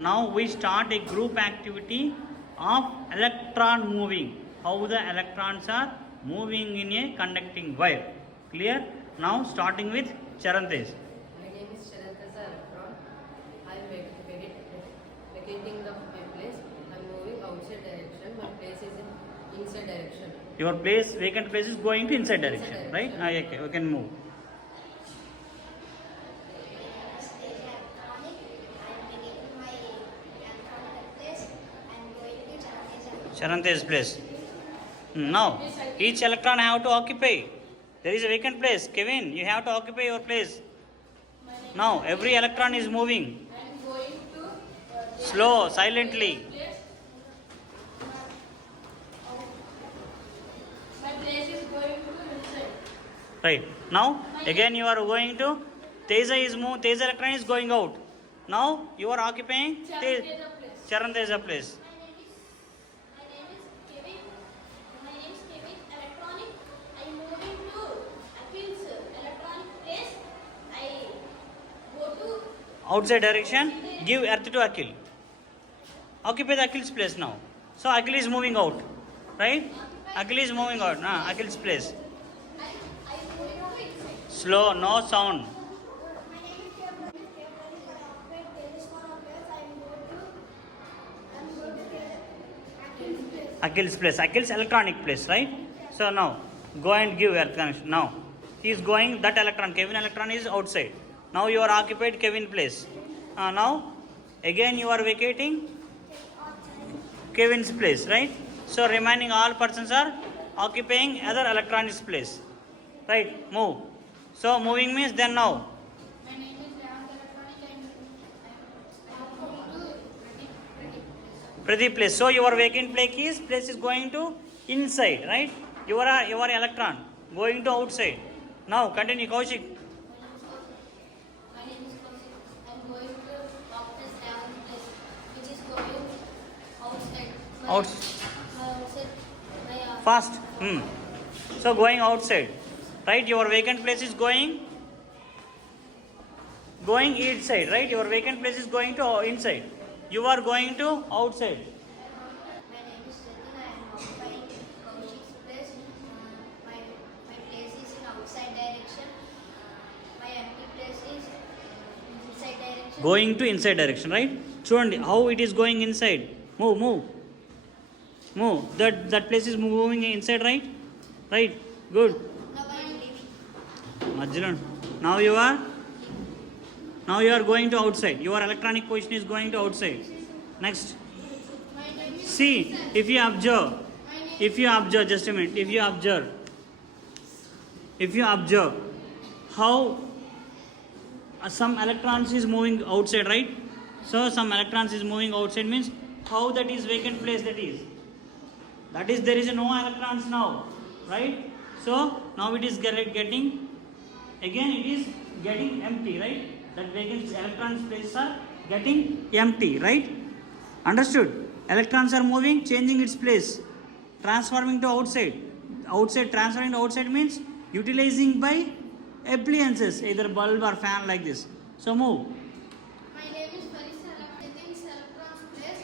Now we start a group activity of electron moving. How the electrons are moving in a conducting wire. Clear? Now starting with Charantesh. My name is Charantesh Electron. I am vacating my place. I am moving outside direction. My place is in inside direction. Your place, vacant place is going to inside direction, right? Okay, we can move. Charante's place. Now, each electron have to occupy. There is a vacant place. Kevin, you have to occupy your place. Now, every electron is moving. Slow, silently. My place is going to inside. Right. Now, again you are going to, Teja electron is going out. Now, you are occupying Charante's place. My name is Kevin. Electronic. I am moving to Akhil's electronic place. I go to Outside direction, give earth to Akhil. Occupy the Akhil's place now. So Akhil is moving out, right? Akhil is moving out. Akhil's place. I am moving to inside. Slow, no sound. My name is Kevin. Akhil's place. Akhil's electronic place, right? So now, go and give earth connection. Now, he is going, that electron, Kevin electron is outside. Now you are occupied Kevin place. Now, again you are vacating Kevin's place, right? So remaining all persons are occupying other electron's place. Right? Move. So moving means then now. My name is Ram Electronic. I am going to Pradeep place. So your vacant place is going to inside, right? Your electron going to outside. Now continue, Kaushik. My name is Kaushik. I am going to Doctor's Ram place, which is going outside. Outside. Fast. So going outside, right? Your vacant place is going each side, right? Your vacant place is going to inside. You are going to outside. My name is Ritin. I am occupying Kaushik's place. My place is in outside direction. My empty place is inside direction. Going to inside direction, right? Chudandi, how it is going inside. Move. That place is moving inside, right? Right. Good. Now I am leaving. Majlan. Now you are going to outside. Your electronic position is going to outside. Next. My name is See, if you observe, just a minute, if you observe how some electrons is moving outside, right? So some electrons is moving outside means how that is vacant place that is. That is, there is no electrons now, right? So now it is getting empty, right? That vacant electrons places are getting empty, right? Understood? Electrons are moving, changing its place, transforming to outside. Transferring to outside means utilizing by appliances, either bulb or fan like this. So move. My name is Parisa. Ritin's electron's place.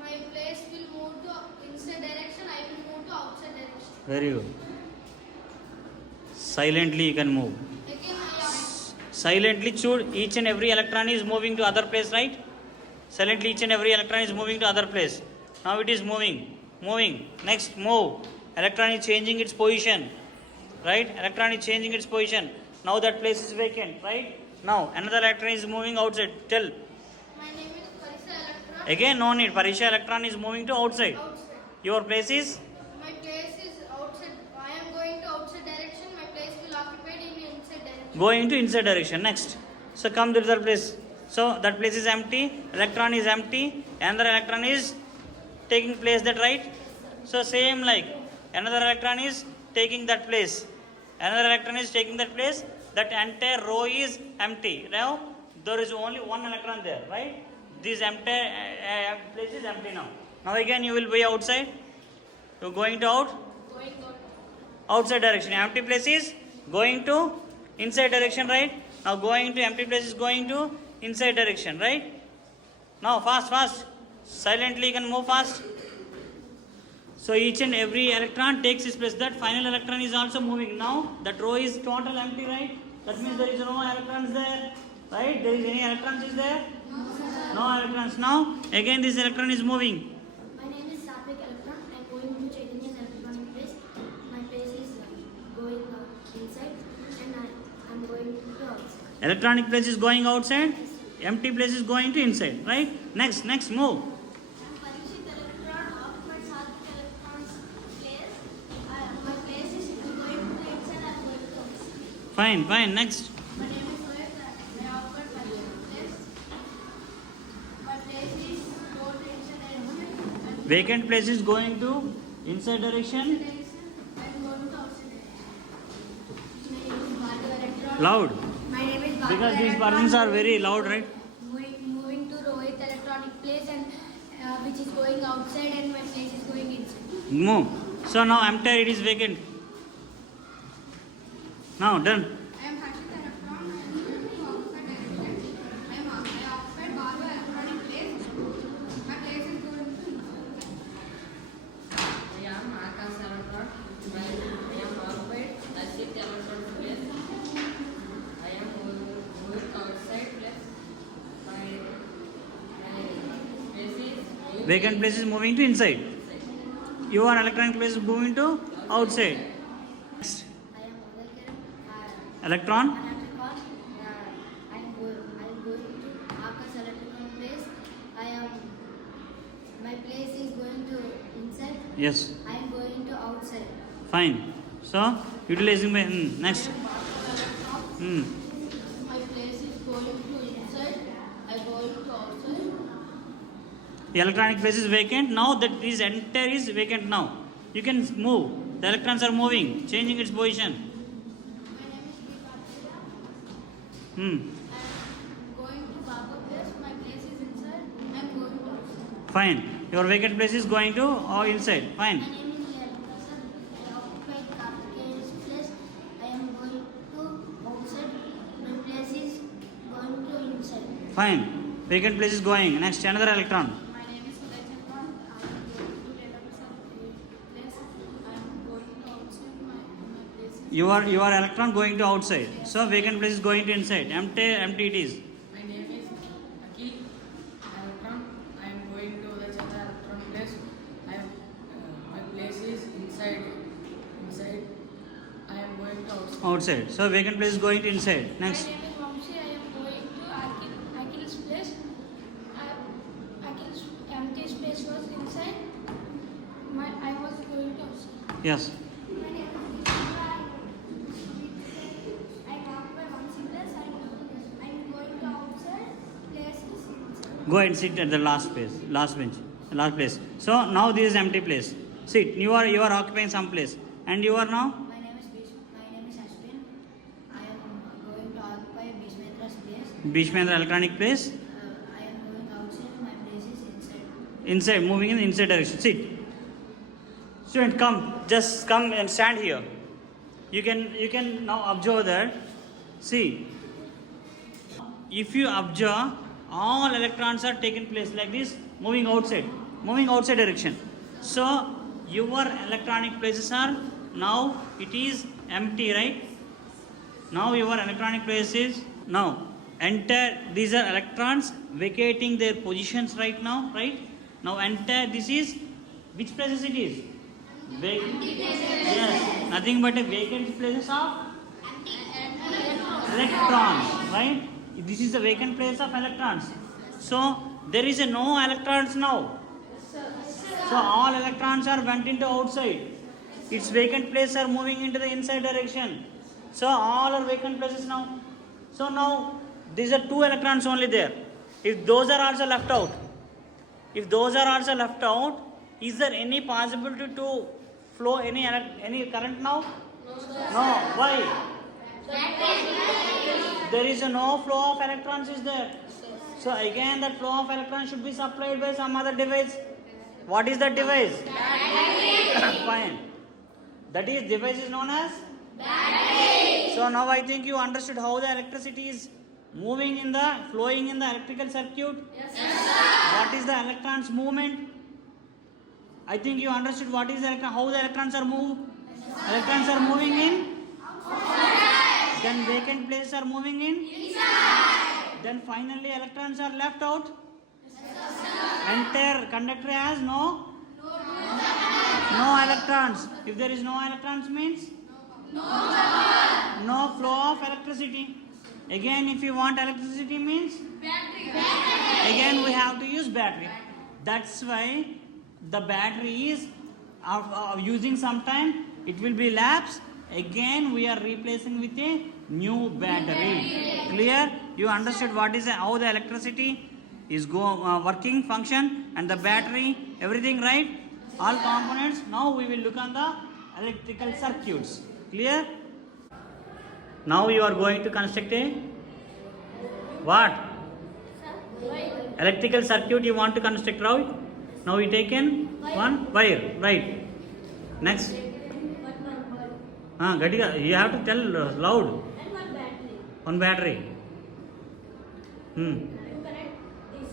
My place will move to inside direction. I will move to outside direction. Very good. Silently you can move. Again, Silently choose each and every electron is moving to other place, right? Silently each and every electron is moving to other place. Now it is moving. Next, move. Electron is changing its position, right? Electron is changing its position. Now that place is vacant, right? Now another electron is moving outside. Tell. My name is Parisa Electron. Again, no need. Parisha electron is moving to outside. Outside. Your place is My place is outside. I am going to outside direction. My place will occupy in inside direction. going to inside direction. Next. So come to the other place. So that place is empty. Electron is empty. Another electron is taking place, that right? So same like another electron is taking that place. Another electron is taking that place. That entire row is empty. Now there is only one electron there, right? This empty place is empty now. Now again you will be outside. You going to Going out. outside direction. Empty place is going to inside direction, right? Now going to empty place is going to inside direction, right? Now fast, fast. Silently you can move fast. So each and every electron takes its place. That final electron is also moving. Now that row is total empty, right? That means there is no electrons there, right? There is any electrons is there? No electrons. Now again this electron is moving. My name is Satvik Electron. I am going to Chaitanya's electronic place. My place is going inside and I am going to outside. Electronic place is going outside. Empty place is going to inside, right? Next, move. I am Parikshit Electron of my Satvik Electron's place. My place is going to inside. I am going to outside. Fine. Next. My name is Sohit. I offered my place. My place is going to inside direction. Vacant place is going to inside direction. I am going to outside direction. My name is Bhargav Electron. Loud. My name is Bhargav Because these Electron. persons are very loud, right? Moving to Rohit Electronic Place and which is going outside and my place is going inside. Move. So now empty, it is vacant. Now done. I am Harshit Electron. I am moving to outside direction. I occupied Bhargav Electronic Place. My place is going to inside. I am Akash Electron. I am occupied Ashit Electron place. I am moving outside place. My place is Vacant place is moving to inside. Your electronic place is moving to outside. Next. I am Udaykaran. Electron. Electron. I am going to Akash Electronic Place. My place is going to inside. Yes. I am going to outside. Fine. So utilizing my next. My place is going to inside. I am going to outside. The electronic place is vacant. Now that this entire is vacant now. You can move. The electrons are moving, changing its position. My name is Deepakshira. Hmm. I am going to Baba place. My place is inside. I am going to outside. Fine. Your vacant place is going to or inside. Fine. My name is Yalprasad. I occupy Kartikeya's place. I am going to outside. My place is going to inside. Fine. Vacant place is going. Next, another electron. My name is Uday Chandran. I am going to Yalprasad place. I am going to outside. My place is. Your electron going to outside. So vacant place is going to inside. Empty it is. My name is Akhil Electron. I am going to the Chandra Electron place. My place is inside. I am going to outside. Outside. So vacant place is going to inside. Next. My name is Vamshi. I am going to Akhil's place. Akhil's empty space was inside. I was going to outside. Yes. My name is Deepika. I come by Vamshi place. I am going to outside. Place is inside. Go and sit at the last bench, last place. So now this is empty place. Sit. You are occupying some place, and you are now. My name is Ashwin. I am going to occupy Bishmetra's place. Bhishmendra electronic place. I am going outside. My place is inside. Inside, moving in the inside direction. Sit. Student, come. Just come and stand here. You can now observe that. See. If you observe, all electrons are taking place like this, moving outside direction. So your electronic places are now it is empty, right? Now your electronic place is now enter. These are electrons vacating their positions right now, right? Now enter. This is which places it is? Yes, nothing but a vacant places of electrons, right? This is the vacant place of electrons. So there is no electrons now. So all electrons are went into outside. Its vacant places are moving into the inside direction. So all are vacant places now. So now these are two electrons only there. If those are also left out, is there any possibility to flow any current now? No. Why? There is no flow of electrons is there. So again that flow of electrons should be supplied by some other device. What is that device? Fine. That is device is known as battery. So now I think you understood how the electricity is moving in the flowing in the electrical circuit? Yes, sir. What is the electrons movement? I think you understood what is the electron, how the electrons are moved. Yes, electrons are moving in outside. Then vacant places are moving in inside. Then finally electrons are left out. Yes, sir. Entire conductor has no electrons. If there is no electrons means no flow of electricity. Again, if you want electricity means battery. Again we have to use battery. That's why the battery is using some time, it will be lapse. Again we are replacing with a new battery. Clear? You understood what is how the electricity is working, function, and the battery, everything, right? All components. Now we will look on the electrical circuits. Clear? Now you are going to construct a what? Electrical circuit you want to construct, right? Now we take in one wire, right? Next. Gadiga, you have to tell loud. And One one battery. battery. You connect this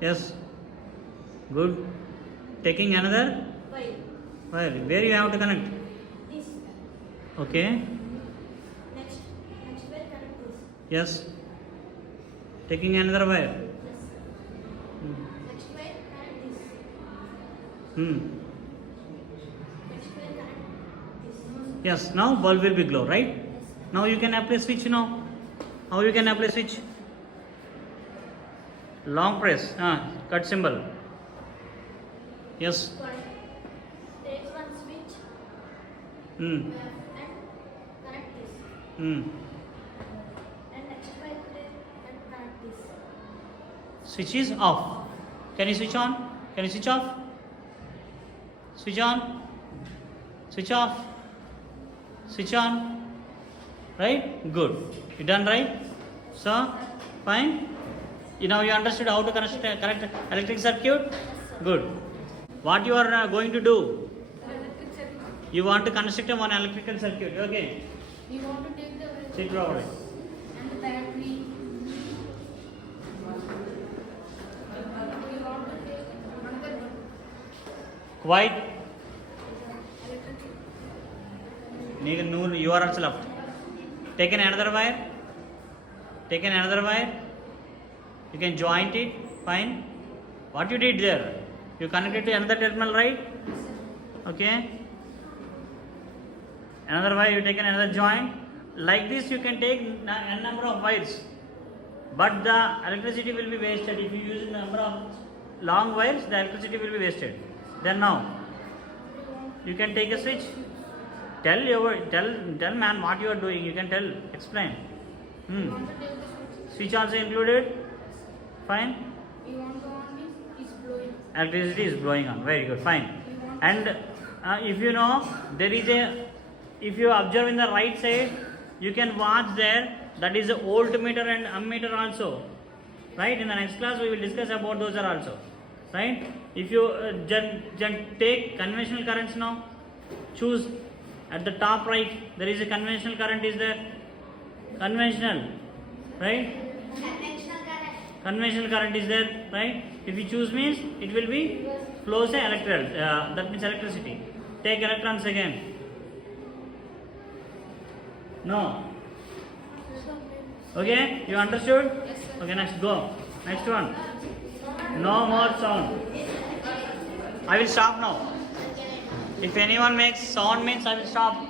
Yes. Good. Taking another wire. wire. Where you have to connect? This. Okay. Next wire connect this. Yes. Taking another wire. Yes. Next wire connect this. Hmm. Next wire connect this. Yes. Now bulb will be glow, right? Now you can apply switch now. How you can apply switch? Long press. Cut symbol. Yes. Take one switch Hmm. and connect this. Hmm. And next wire take and connect this. Switch is off. Can you switch on? Can you switch off? Switch on. Switch off. Switch on. Right? Good. You done right? So, fine. Now you understood how to connect electric circuit? Good. What you are going to do? Electric circuit. You want to construct one electrical circuit. Okay. We want to take the Sit over. and the battery. We want to take another one. Quiet. Electric. You are also left. Take another wire. Take another wire. You can joint it. Fine. What you did there? You connected to another terminal, right? Okay. Another wire. You take another joint. Like this, you can take n number of wires, but the electricity will be wasted. If you use number of long wires, the electricity will be wasted. Then now, you can take a switch. Tell man what you are doing. You can tell, explain. We want to take the switch. Switch also included. Fine. We want to on this is blowing. Electricity is blowing on. Very good. Fine. And if you know, there is a, if you observe in the right side, you can watch there. That is a voltmeter and ammeter also. Right. In the next class, we will discuss about those are also. Right. If you take conventional currents now, choose at the top right. There is a conventional current is there. Conventional. Right. Conventional current is there, right? If you choose means it will be flows a electron. That means electricity. Take electrons again. No. Okay, you understood? Yes, sir. Okay, next go. Next one. No more sound. I will stop now. If anyone makes sound means I will stop.